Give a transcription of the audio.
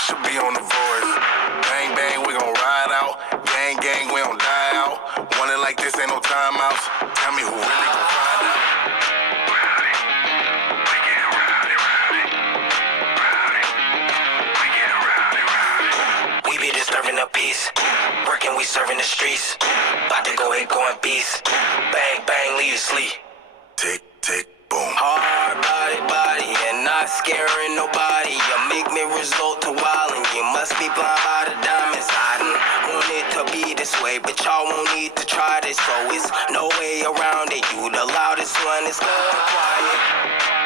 niggas should be on the voice. Bang, bang, we gon' ride out. Gang, gang, we don't die out. Want it like this, ain't no timeouts. Tell me who really gon' find out. We be disturbing the peace. Working, we serving the streets. About to go ahead, going beast. Bang, bang, leave you sleep. Tick, tick, boom. Hard body, and not scaring nobody. You make me resort to wildin'. You must be blind by the diamonds. I didn't want it to be this way, but y'all won't need to try this. So it's no way around it. You the loudest one, it's good quiet.